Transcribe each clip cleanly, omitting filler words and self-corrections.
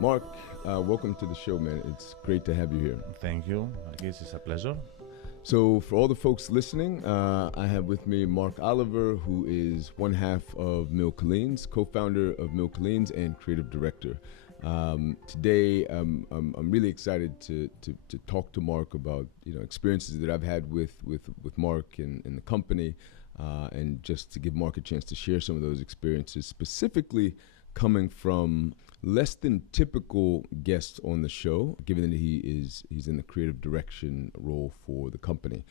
Marc, welcome to the show, man. It's great to have you here. Thank you. I guess it's a pleasure. So for all the folks listening, I have with me Marc Oliver, who is one half of Mille Collines, co-founder of Mille Collines and creative director. Today, I'm really excited to talk to Marc about experiences that I've had with Marc and the company, and just to give Marc a chance to share some of those experiences, specifically coming from less than typical guests on the show, given that he's in the creative direction role for the company.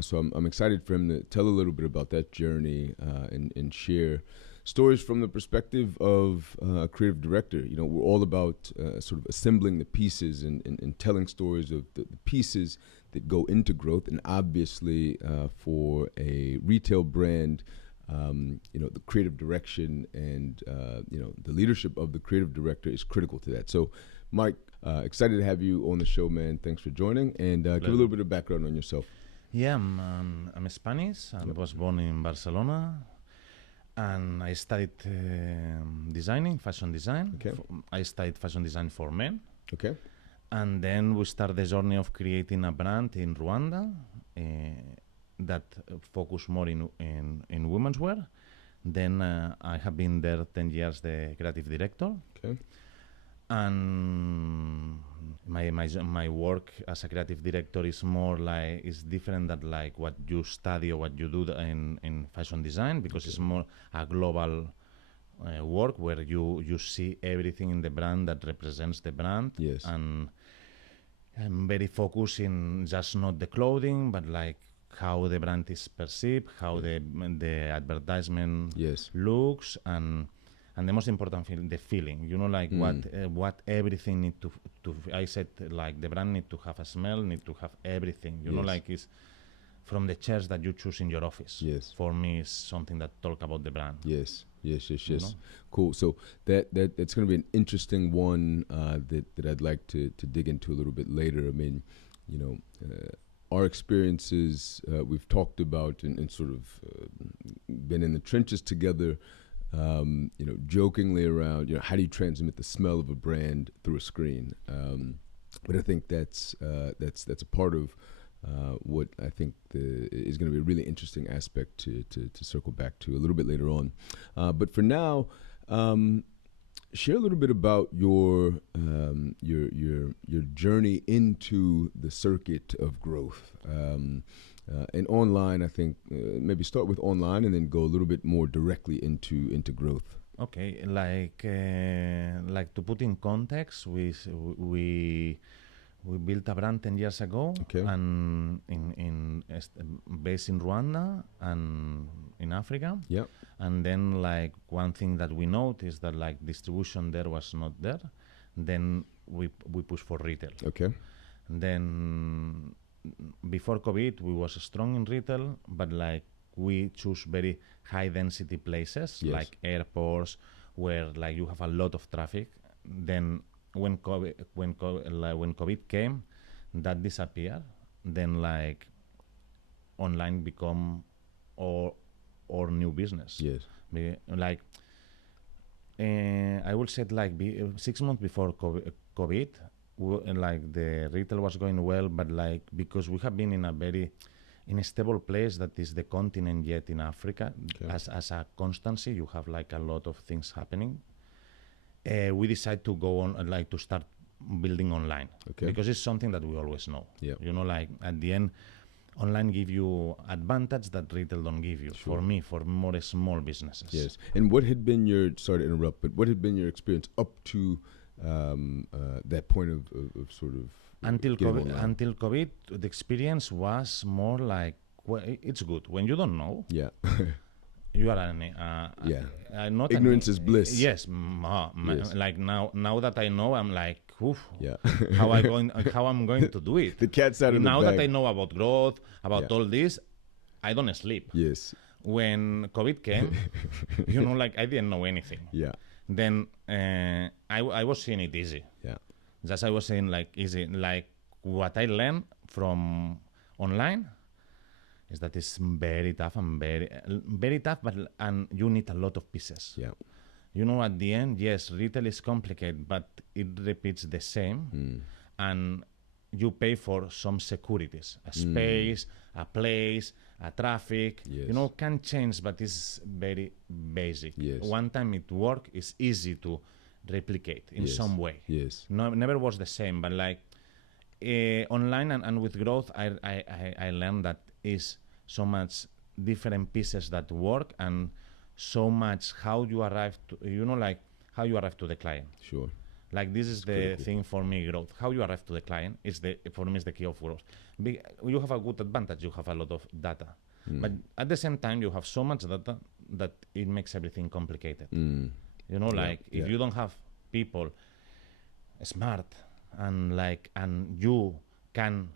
So I'm excited for him to tell a little bit about that journey and share stories from the perspective of a creative director. We're all about sort of assembling the pieces and telling stories of the pieces that go into growth. And obviously, for a retail brand, the creative direction and the leadership of the creative director is critical to that. So, Mike, excited to have you on the show, man. Thanks for joining, and give a little bit of background on yourself. Yeah, I'm Spanish. I was born in Barcelona, and I studied fashion design. Okay. I studied fashion design for men. Okay. And then we started the journey of creating a brand in Rwanda. That focus more in women's wear. Then I have been there 10 years, the creative director. Okay. And my work as a creative director is different than like what you study or what you do in fashion design, because it's more a global work where you see everything in the brand that represents the brand. Yes. And I'm very focused in just not the clothing, but like how the brand is perceived, how the advertisement looks, and the most important thing, the feeling. What everything need to. I said like the brand need to have a smell, need to have everything. It's from the chairs that you choose in your office. Yes. For me, is something that talk about the brand. Yes. Cool. So that's going to be an interesting one that I'd like to dig into a little bit later. I mean, our experiences we've talked about and sort of been in the trenches together, jokingly around, how do you transmit the smell of a brand through a screen? But I think that's a part of what I think is going to be a really interesting aspect to circle back to a little bit later on. But for now, share a little bit about your journey into the circuit of growth, and online. I think maybe start with online and then go a little bit more directly into growth. Okay, like to put in context, we built a brand 10 years ago, and based in Rwanda and in Africa. Yeah. And then like one thing that we noticed that like distribution there was not there. Then we pushed for retail. Okay. And then before COVID, we was strong in retail, but like we choose very high density places, like airports, where like you have a lot of traffic. Then when COVID came, that disappeared. Then like online become or new business. Yes. Like I would say like 6 months before COVID, like the retail was going well, but like because we have been in a very unstable place that is the continent yet in Africa, as a constancy, you have like a lot of things happening. We decided to go on, like to start building online, because it's something that we always know. Yeah. Like at the end, online give you advantage that retail don't give you. Sure. For me, for more small businesses. Yes. And what had been sorry to interrupt, but what had been your experience up to that point of sort of until COVID, the experience was more like, well, it's good when you don't know. Yeah. You are not ignorance is bliss. Yes, Yes. Like now that I know, I'm like, oof, yeah. how I'm going to do it. The cat's out of the bag. Now that I know about growth, about all this, I don't sleep. Yes. When COVID came, like I didn't know anything. Yeah. Then I was seeing it easy. Yeah. Just I was saying like easy, like what I learned from online. is that it's very tough and very tough, and you need a lot of pieces. Yeah. You know, at the end, yes, retail is complicated, but it repeats the same, and you pay for some securities, a space, a place, a traffic. Yes. You know, can change, but it's very basic. Yes. One time it works, it's easy to replicate in some way. Yes. No, never was the same, but like online and with growth, I learned that is so much different pieces that work, and so much how you arrive to, you know, like how you arrive to the client. Sure. Like this is the critical. thing for me, growth. How you arrive to the client is for me is the key of growth. You have a good advantage, you have a lot of data. But at the same time, you have so much data that it makes everything complicated. You know, like if you don't have people smart and you can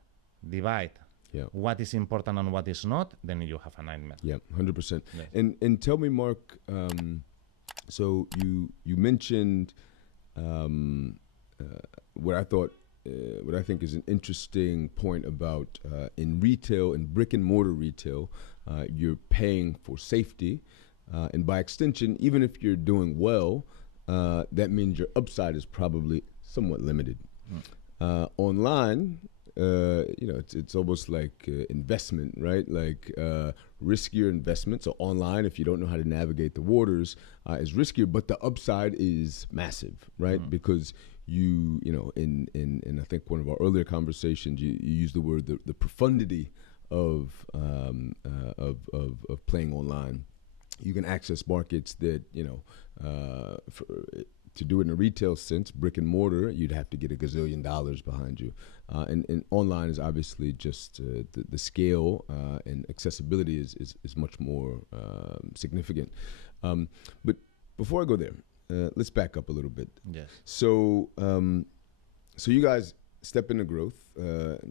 divide what is important and what is not, then you have a nightmare. Yeah, 100%. Yes. And tell me, Mark, so you mentioned what I think is an interesting point about in retail, in brick and mortar retail, you're paying for safety, and by extension, even if you're doing well, that means your upside is probably somewhat limited. Online, you know, it's almost like investment, right? Like riskier investment. So online, if you don't know how to navigate the waters, is riskier, but the upside is massive, right? Because you know, in I think one of our earlier conversations, you used the word the profundity of playing online. You can access markets that, you know, to do it in a retail sense, brick and mortar, you'd have to get $1 gazillion behind you. And online is obviously just the scale and accessibility is much more significant. But before I go there, let's back up a little bit. Yes. So you guys step into growth,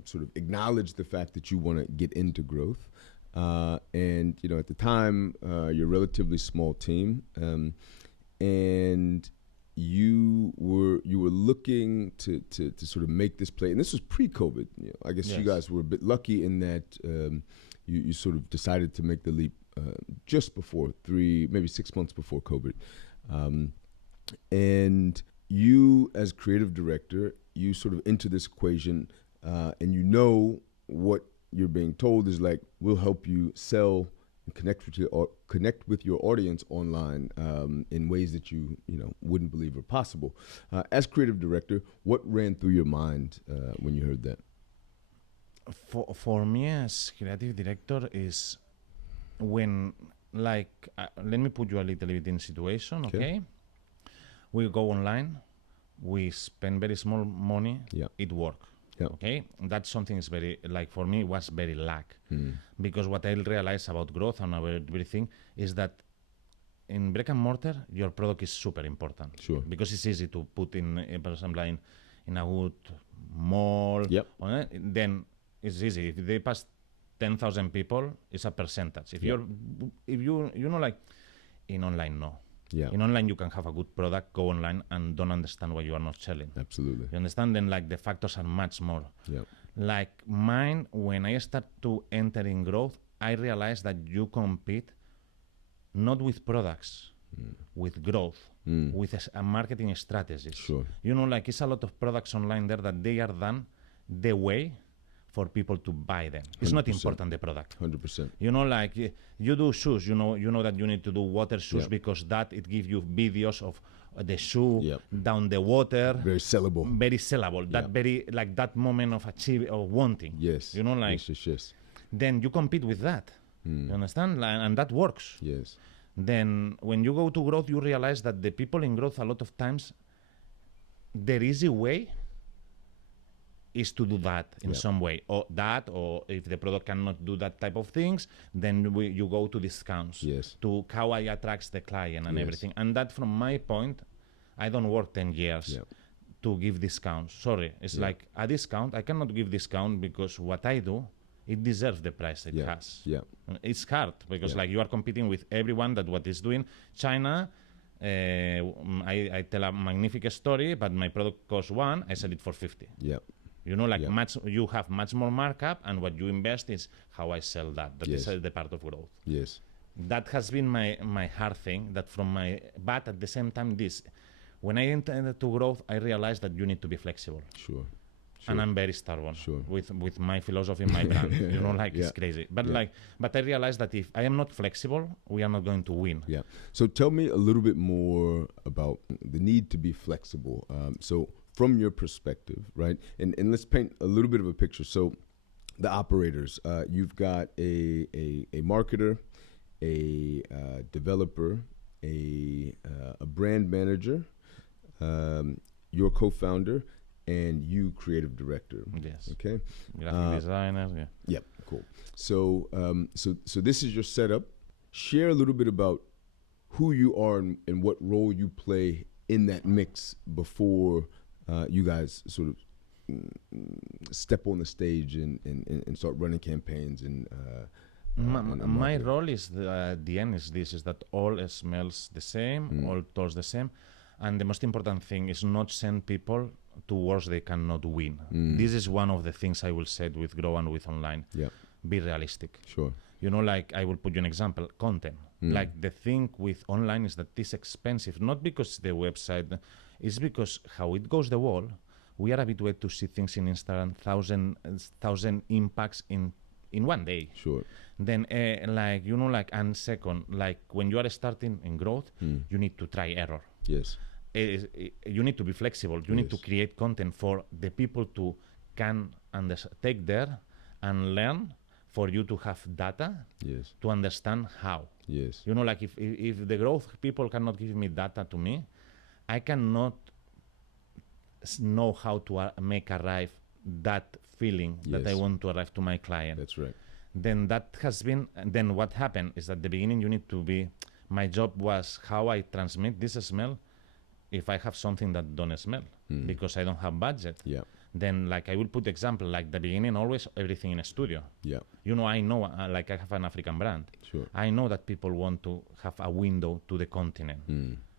sort of acknowledge the fact that you want to get into growth. And, you know, at the time, you're a relatively small team. And you were looking to sort of make this play, and this was pre-COVID. You know, I guess you guys were a bit lucky in that you sort of decided to make the leap just before maybe 6 months before COVID. And you, as creative director, you sort of enter this equation, and you know what you're being told is like, we'll help you sell and connect with your audience online in ways that you wouldn't believe are possible. As creative director, what ran through your mind when you heard that? For me as creative director is when, like, let me put you a little bit in situation, okay? We go online, we spend very small money, it works. Okay, that's something is very, like, for me was very lack, because what I realized about growth and everything is that in brick and mortar your product is super important. Sure. Because it's easy to put in, for example, in a good mall. Then it's easy. If they pass 10,000 people, it's a percentage. If you know, like in online, no. In online, you can have a good product, go online, and don't understand why you are not selling. Absolutely. You understand? Then, like, the factors are much more. Like mine, when I start to enter in growth, I realized that you compete not with products, with growth, with a marketing strategies. Sure. You know, like, it's a lot of products online there that they are done the way for people to buy them. It's 100%. Not important, the product. 100%. You know, like you do shoes, you know that you need to do water shoes because that it gives you videos of the shoe down the water. Very sellable. Very sellable. That very, like, that moment of achieving or wanting. Yes. You know, like, yes. Then you compete with that. You understand? And that works. Yes. Then when you go to growth, you realize that the people in growth, a lot of times, the easy way is to do that in some way, or if the product cannot do that type of things, then you go to discounts, to how I attracts the client and everything. And that, from my point, I don't work 10 years to give discounts. Sorry, it's like a discount. I cannot give discount because what I do, it deserves the price it has. It's hard because like you are competing with everyone that what is doing. China, I tell a magnificent story, but my product costs 1, I sell it for 50. You know, like you have much more markup, and what you invest is how I sell that. That is the part of growth. Yes. That has been my hard thing. But at the same time, when I intended to growth, I realized that you need to be flexible. Sure. And I'm very stubborn with my philosophy, my brand. You know, like it's crazy. But but I realized that if I am not flexible, we are not going to win. Yeah. So tell me a little bit more about the need to be flexible. So from your perspective, right? And let's paint a little bit of a picture. So the operators, you've got a marketer, a developer, a brand manager, your co-founder, and you creative director. Yes. Okay. Graphic designer. Yeah. Yep. Cool. So so this is your setup. Share a little bit about who you are and what role you play in that mix before you guys sort of step on the stage and start running campaigns and. My role is the end is that all smells the same, all talks the same, and the most important thing is not send people to wars they cannot win. This is one of the things I will say with Grow and with online. Yeah. Be realistic. Sure. You know, like I will put you an example, content. Like the thing with online is that it's expensive, not because the website, it's because how it goes the wall. We are habituated to see things in Instagram, thousand impacts in one day. Sure. Then and second, like when you are starting in growth, you need to try error. Yes. You need to be flexible. You need to create content for the people to take there and learn, for you to have data to understand how. Yes. You know, like if the growth people cannot give me data to me, I cannot know how to make arrive that feeling that I want to arrive to my client. That's right. Then what happened is at the beginning you need to be, my job was how I transmit this smell if I have something that don't smell because I don't have budget. Yeah. Then like I will put example, like the beginning always everything in a studio. Yeah. You know, I know like I have an African brand. Sure. I know that people want to have a window to the continent.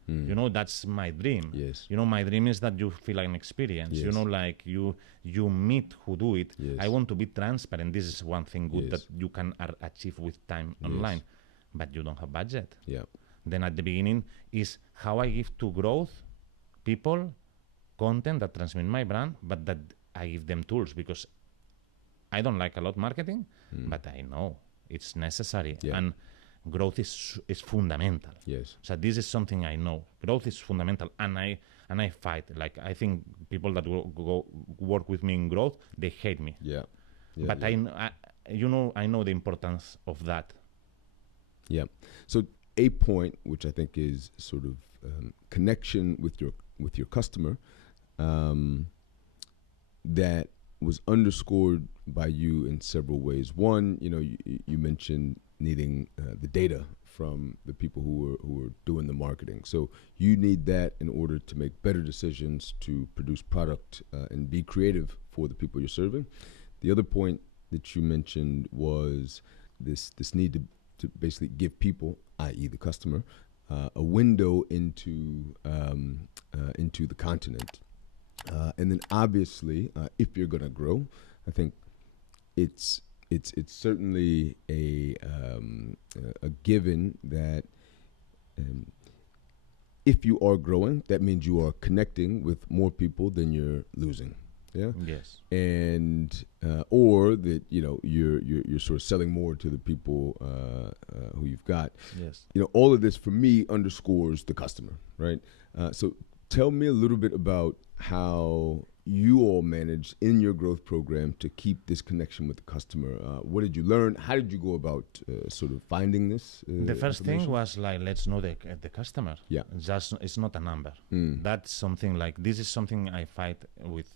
You know, that's my dream. Yes. You know, my dream is that you feel an experience. You know, like you meet who do it. Yes. I want to be transparent. This is one thing good that you can achieve with time online, but you don't have budget. Yeah. Then at the beginning is how I give to growth people content that transmit my brand, but that I give them tools because I don't like a lot marketing, but I know it's necessary. And growth is fundamental. Yes. So this is something I know. Growth is fundamental, and I fight. Like I think people that go work with me in growth, they hate me. Yeah. But I know the importance of that. Yeah. So a point which I think is sort of connection with your customer that was underscored by you in several ways. One, you know, you mentioned needing the data from the people who were doing the marketing. So you need that in order to make better decisions, to produce product and be creative for the people you're serving. The other point that you mentioned was this need to basically give people, i.e. the customer, a window into the continent. And then obviously, if you're going to grow, I think it's certainly a given that if you are growing, that means you are connecting with more people than you're losing. Yeah. Yes. And or that you're sort of selling more to the people who you've got. Yes. You know, all of this for me underscores the customer, right? So tell me a little bit about how you all managed in your growth program to keep this connection with the customer. What did you learn? How did you go about sort of finding this? The first thing was like, let's know the customer. Yeah. It's not a number. That's something like, this is something I fight with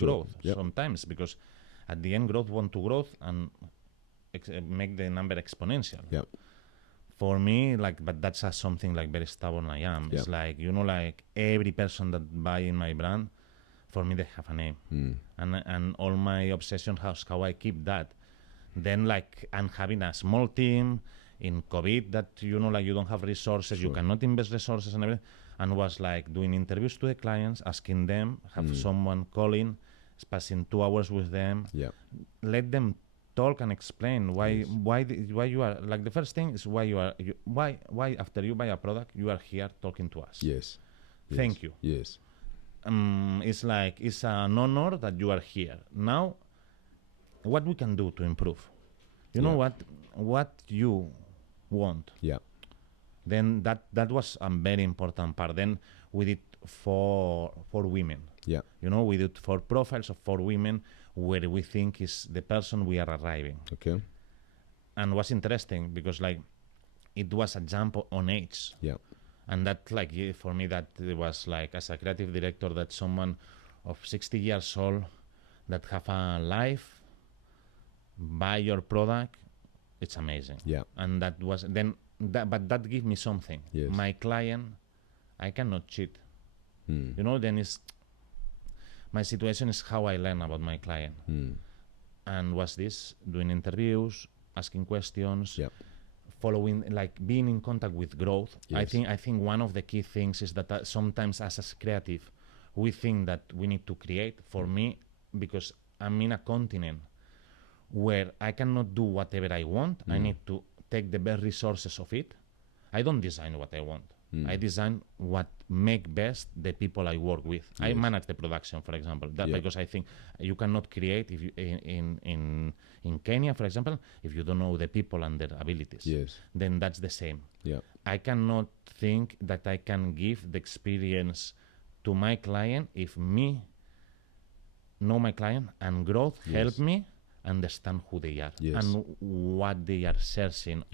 growth sometimes, because at the end growth want to growth and make the number exponential. Yeah. For me, like, but that's something like very stubborn I am. It's like, you know, like every person that buy in my brand, for me they have a name, and all my obsession has how I keep that. Then like I'm having a small team in COVID that, you know, like you don't have resources, you cannot invest resources and everything, and was like doing interviews to the clients, asking them, have someone calling, spending 2 hours with them. Yeah. Let them talk and explain why you are like the first thing is why after you buy a product you are here talking to us. Yes. Thank you. Yes. It's like it's an honor that you are here. Now, what we can do to improve? You know what you want. Yeah. Then that was a very important part. Then we did for women. Yeah. You know, we did for profiles of 4 women where we think is the person we are arriving. Okay. And was interesting because like it was a jump on age. Yeah. And that like for me that it was like as a creative director that someone of 60 years old that have a life, buy your product, it's amazing. Yeah. And that was then but that gave me something. Yes. My client, I cannot cheat. Mm. You know, then it's my situation is how I learn about my client. And was this doing interviews, asking questions, following, like being in contact with growth. Yes. I think one of the key things is that sometimes as a creative, we think that we need to create. For me, because I'm in a continent where I cannot do whatever I want, I need to take the best resources of it. I don't design what I want. I design what make best the people I work with. I manage the production, for example, because I think you cannot create if you, in Kenya, for example, if you don't know the people and their abilities. Yes. Then that's the same. Yeah. I cannot think that I can give the experience to my client if me know my client and growth help me understand who they are and what they are searching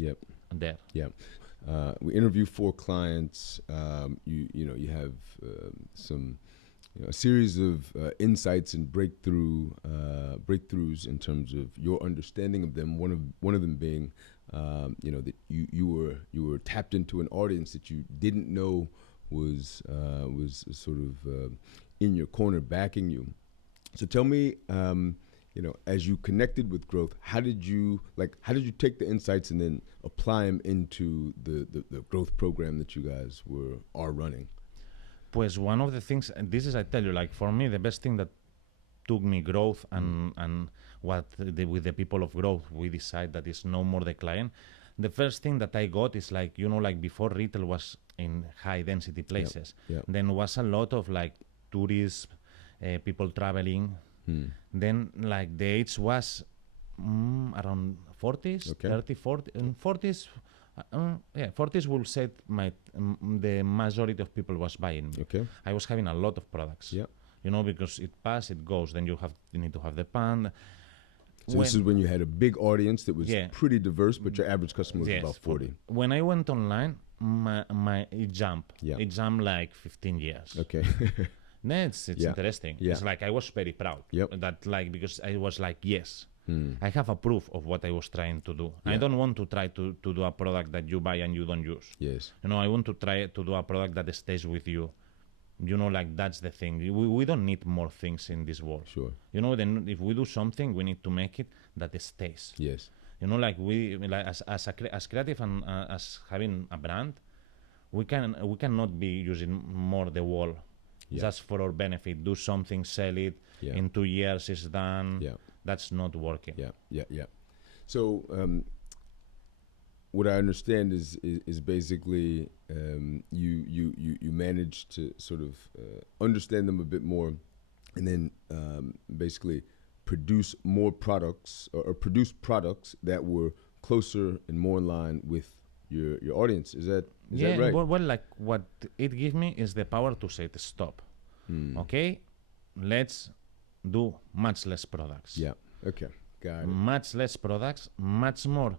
there. Yeah. We interview 4 clients. You have some a series of insights and breakthroughs in terms of your understanding of them. One of them being, that you were tapped into an audience that you didn't know was sort of in your corner backing you. So tell me, as you connected with growth, how did you take the insights and then apply them into the growth program that you guys are running? Pues one of the things, and this is, I tell you, like for me, the best thing that took me growth and what with the people of growth, we decide that it's no more the client. The first thing that I got is like, like before retail was in high density places. Then was a lot of like tourists, people traveling. Then like the age was around 40s, 30, 40, and 40s. 40s will say the majority of people was buying me. Okay. I was having a lot of products. Because it passes, it goes. Then you need to have the pan. So this is when you had a big audience that was pretty diverse, but your average customer was about 40. When I went online, it jumped. It jumped like 15 years. Okay. It's interesting. It's like I was very proud that because I was like, yes, I have a proof of what I was trying to do. I don't want to try to do a product that you buy and you don't use. Yes. I want to try to do a product that stays with you. That's the thing. We don't need more things in this world. Sure. Then if we do something, we need to make it that it stays. Yes. As creative and as having a brand, we cannot be using more the wall. Just for our benefit, do something, sell it. In 2 years, it's done. That's not working. Yeah. So, what I understand is basically you managed to sort of understand them a bit more, and then basically produce more products or produce products that were closer and more in line with your audience. Is that right? Well, like what it gives me is the power to say stop. Okay, let's do much less products. Yeah. Okay. Got it. Much less products, much more.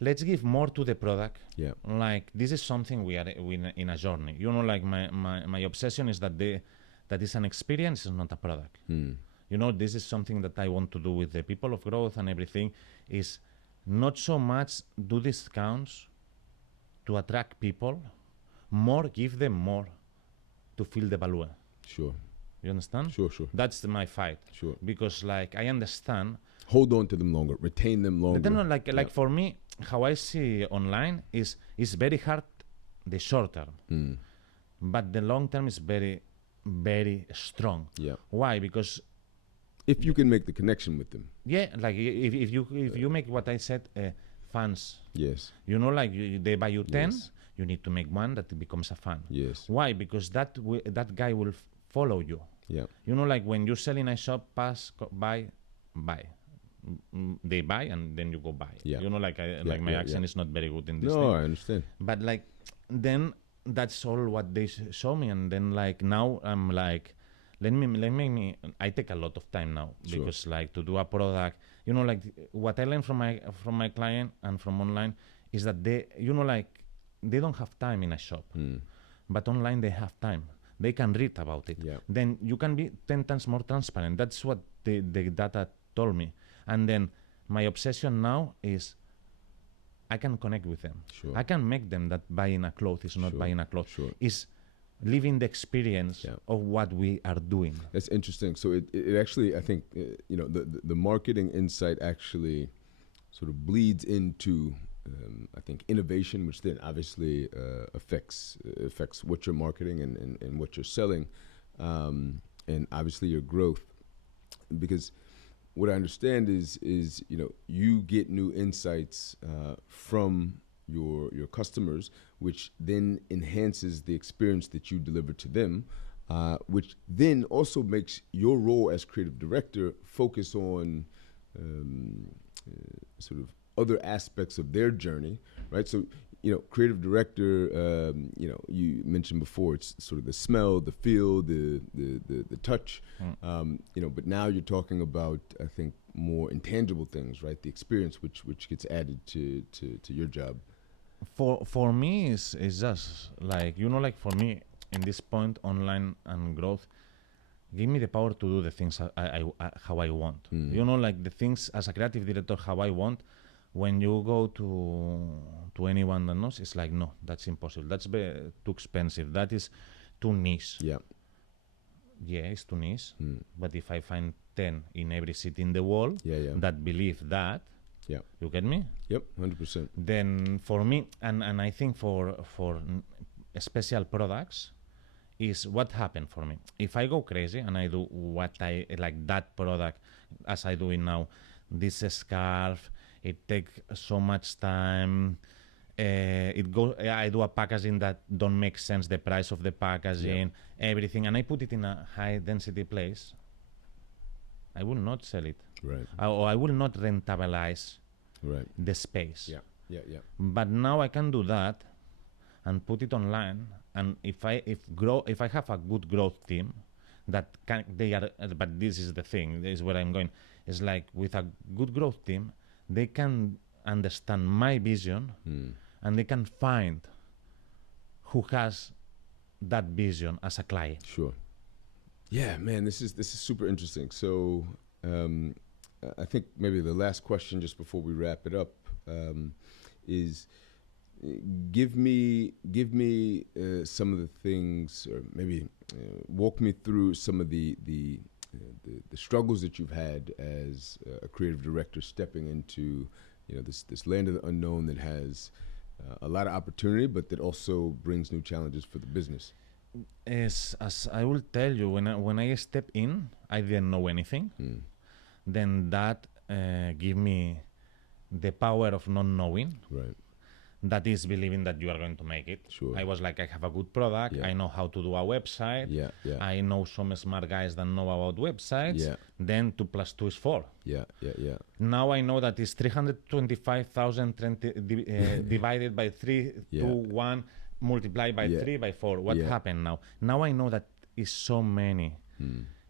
Let's give more to the product. Yeah. Like this is something we are in a journey. Like my obsession is that is an experience, is not a product. This is something that I want to do with the people of growth and everything. Is not so much do discounts to attract people, more give them more to feel the value. Sure. You understand? Sure. That's my fight. Sure. Because like I understand. Hold on to them longer, retain them longer. Like for me, how I see online is very hard the short term, but the long term is very, very strong. Yeah. Why? Because If you can make the connection with them. Yeah, like if you make what I said, fans. Yes. You know, like they buy you 10, Yes. you need to make one that becomes a fan. Yes. Why? Because that guy will follow you. Yeah. You know, like when you sell in a shop, buy. They buy and then you go buy. Yeah. You know, like my accent is not very good in this No, thing. I understand. But like then that's all what they show me, and then like now I'm like, let me. I take a lot of time now because like to do a product. You know, like what I learned from my client and from online is that they, you know, like they don't have time in a shop, but online they have time. They can read about it. Yeah. Then you can be 10 times more transparent. That's what the data told me. And then my obsession now is I can connect with them. Sure. I can make them that buying a cloth is not buying a cloth. Sure. Is living the experience of what we are doing. That's interesting. So it actually, I think, you know, the marketing insight actually sort of bleeds into, I think, innovation, which then obviously affects what you're marketing and what you're selling, and obviously your growth. Because what I understand is you know, you get new insights from your customers, which then enhances the experience that you deliver to them, which then also makes your role as creative director focus on sort of other aspects of their journey, right? So, you know, creative director, you know, you mentioned before, it's sort of the smell, the feel, the touch, you know, but now you're talking about, I think, more intangible things, right? The experience which gets added to your job. For me is just like, you know, like for me in this point, online and growth, give me the power to do the things I how I want. You know, like the things as a creative director how I want. When you go to anyone that knows, it's like, no, that's impossible. That's too expensive. That is too niche. Yeah. Yeah, it's too niche. But if I find 10 in every city in the world that believe that, you get me? Yep, 100%. Then for me, and I think for special products, is what happened for me. If I go crazy and I do what I like, that product as I do it now, this scarf, it takes so much time. I do a packaging that don't make sense, the price of the packaging, everything, and I put it in a high density place. I will not sell it. Right. Or I will not rentabilize the space. Yeah. But now I can do that and put it online. And if I have a good growth team, that but this is the thing. This is where I'm going. It's like with a good growth team, they can understand my vision, and they can find who has that vision as a client. Sure. Yeah, man, this is super interesting. So I think maybe the last question just before we wrap it up is give me some of the things, or maybe walk me through some of the struggles that you've had as a creative director stepping into, you know, this land of the unknown that has a lot of opportunity, but that also brings new challenges for the business. As I will tell you, when I step in, I didn't know anything. Then that give me the power of not knowing. Right. That is believing that you are going to make it. Sure. I was like, I have a good product. I know how to do a website. I know some smart guys that know about websites. Then 2 + 2 is 4. Yeah. Now I know that it's 325,000 divided by 3 to 1 multiplied by 3 by 4. What happened now? Now I know that it's so many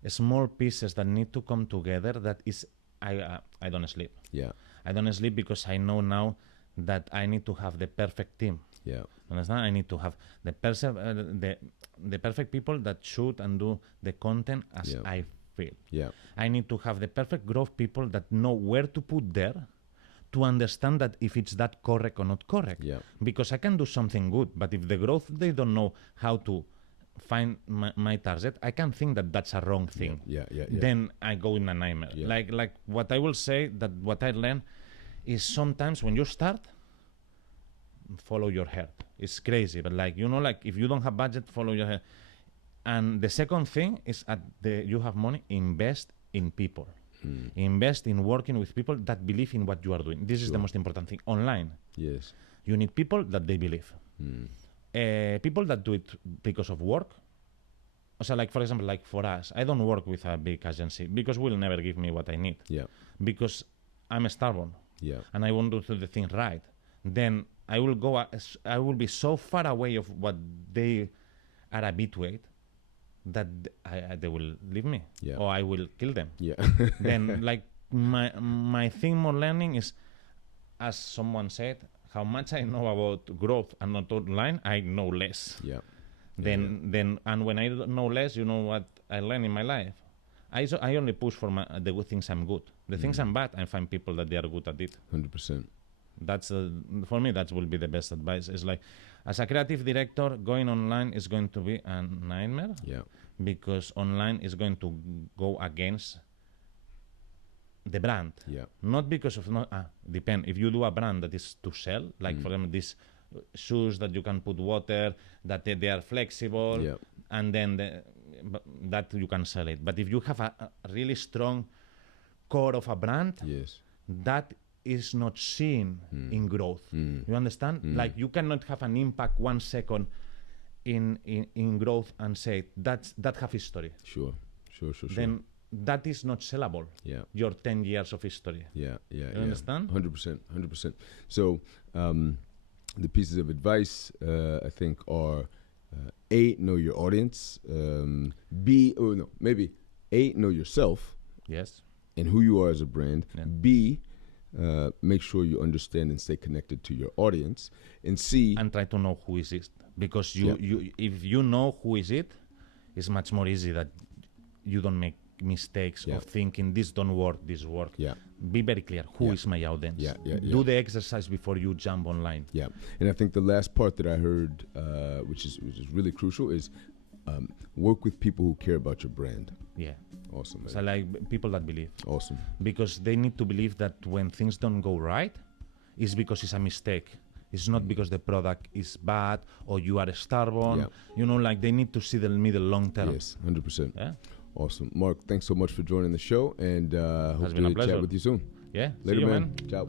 small pieces that need to come together. That is, I don't sleep. I don't sleep because I know now that I need to have the perfect team. Understand? I need to have the perfect people that shoot and do the content as I feel. I need to have the perfect growth people that know where to put there to understand that if it's that correct or not correct. Because I can do something good, but if the growth, they don't know how to find my target, I can think that that's a wrong thing. Then I go in a nightmare. Like what I will say, that what I learned is sometimes when you start, follow your heart. It's crazy, but like, you know, like if you don't have budget, follow your heart. And the second thing is you have money, invest in people. Invest in working with people that believe in what you are doing. This is the most important thing. Online, yes, you need people that they believe. People that do it because of work. So, like for example, like for us, I don't work with a big agency because will never give me what I need. Yeah. Because I'm stubborn. Yeah. And I want to do the thing right. Then I will go. I will be so far away of what they are habituated that they will leave me, or I will kill them. Yeah. Then, like my thing more learning is, as someone said, how much I know about growth and not online, I know less. Yeah. Then and when I know less, you know what I learn in my life. I only push for the good things I'm good. The things I'm bad, I find people that they are good at it. 100%. That's for me. That will be the best advice. It's like, as a creative director, going online is going to be a nightmare. Yeah. Because online is going to go against the brand. Yeah. Not because of depend. If you do a brand that is to sell, like for example, these shoes that you can put water, that they are flexible, and then that you can sell it. But if you have a really strong core of a brand, that is not seen in growth. You understand? Like you cannot have an impact 1 second in growth and say that have history. Sure. Then that is not sellable. Yeah. Your 10 years of history. Yeah. You understand? 100%. So the pieces of advice I think are A, know your audience. B, maybe A, know yourself. Yes. And who you are as a brand. Yeah. B, make sure you understand and stay connected to your audience. And C, and try to know who is it. Because you if you know who is it, it's much more easy that you don't make mistakes of thinking this don't work, this work. Yeah. Be very clear. Who is my audience? Do the exercise before you jump online. Yeah. And I think the last part that I heard, which is really crucial, is work with people who care about your brand. Yeah. Awesome. Man. So like people that believe. Awesome. Because they need to believe that when things don't go right, it's because it's a mistake. It's not because the product is bad or you are stubborn. Yeah. You know, like they need to see the middle long term. Yes, 100%. Yeah. Awesome. Mark, thanks so much for joining the show, and hope to chat with you soon. Yeah. Later, see you, man. Ciao.